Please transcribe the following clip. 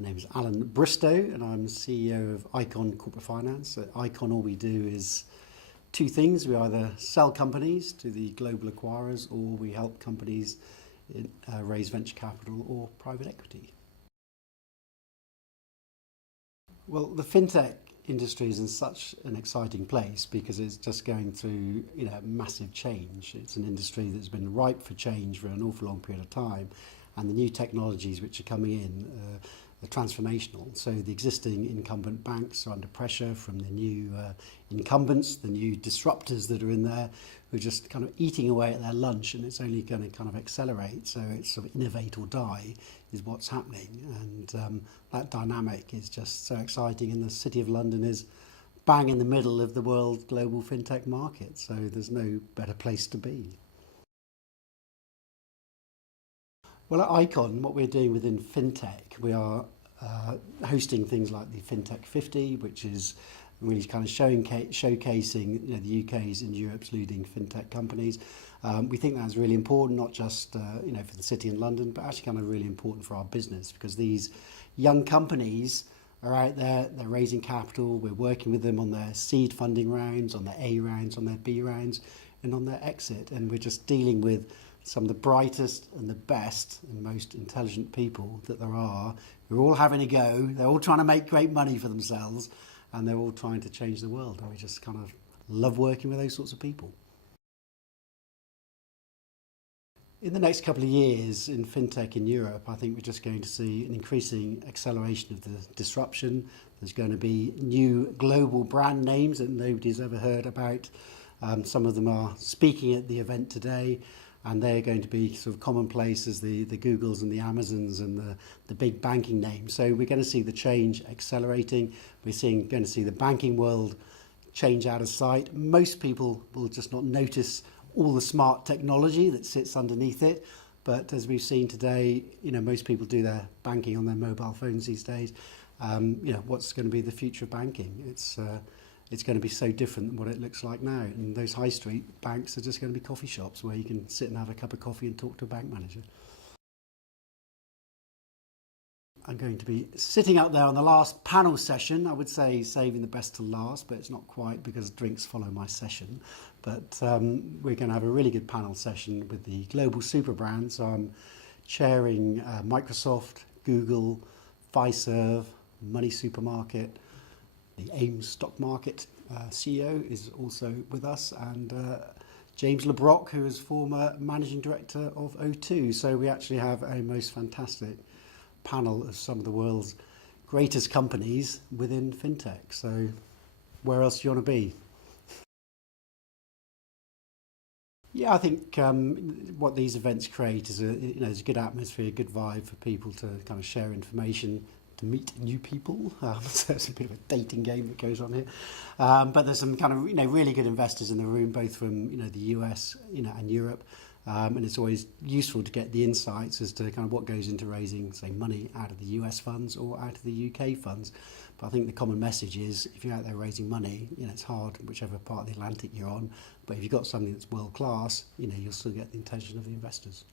My name is Alan Bristow and I'm CEO of Icon Corporate Finance. At Icon, all we do is two things. We either sell companies to the global acquirers, or we help companies raise venture capital or private equity. Well, the FinTech industry is in such an exciting place because it's just going through massive change. It's an industry that's been ripe for change for an awful long period of time, and the new technologies which are coming in are transformational. So the existing incumbent banks are under pressure from the new incumbents, the new disruptors that are in there, who are just kind of eating away at their lunch, and it's only going to kind of accelerate. So it's sort of innovate or die is what's happening, and that dynamic is just so exciting. And the City of London is bang in the middle of the world global fintech market, so there's no better place to be. Well, at Icon, what we're doing within FinTech, we are hosting things like the FinTech50, which is really kind of showcasing the UK's and Europe's leading FinTech companies. We think that's really important, not just for the City and London, but actually kind of really important for our business, because these young companies are out there, they're raising capital, we're working with them on their seed funding rounds, on their A rounds, on their B rounds, and on their exit, and we're just dealing with some of the brightest and the best and most intelligent people that there are, who are all having a go. They're all trying to make great money for themselves, and they're all trying to change the world. And we just kind of love working with those sorts of people. In the next couple of years in FinTech in Europe, I think we're just going to see an increasing acceleration of the disruption. There's going to be new global brand names that nobody's ever heard about. Some of them are speaking at the event today, and they're going to be sort of commonplace as the Googles and the Amazons and the big banking names. So we're going to see the change accelerating. We're going to see the banking world change out of sight. Most people will just not notice all the smart technology that sits underneath it. But as we've seen today, most people do their banking on their mobile phones these days. What's going to be the future of banking? It's going to be so different than what it looks like now. And those high street banks are just going to be coffee shops where you can sit and have a cup of coffee and talk to a bank manager. I'm going to be sitting up there on the last panel session. I would say saving the best to last, but it's not quite, because drinks follow my session. But we're going to have a really good panel session with the Global Superbrand. So I'm chairing Microsoft, Google, Fiserv, Money Supermarket. The AIM stock market CEO is also with us, and James LeBrock, who is former managing director of O2. So we actually have a most fantastic panel of some of the world's greatest companies within FinTech. So where else do you want to be? Yeah, I think what these events create is a good atmosphere, a good vibe for people to kind of share information, to meet new people. So it's a bit of a dating game that goes on here. But there's some kind of really good investors in the room, both from the US and Europe. And it's always useful to get the insights as to kind of what goes into raising, say, money out of the US funds or out of the UK funds. But I think the common message is, if you're out there raising money, it's hard whichever part of the Atlantic you're on. But if you've got something that's world class, you'll still get the attention of the investors.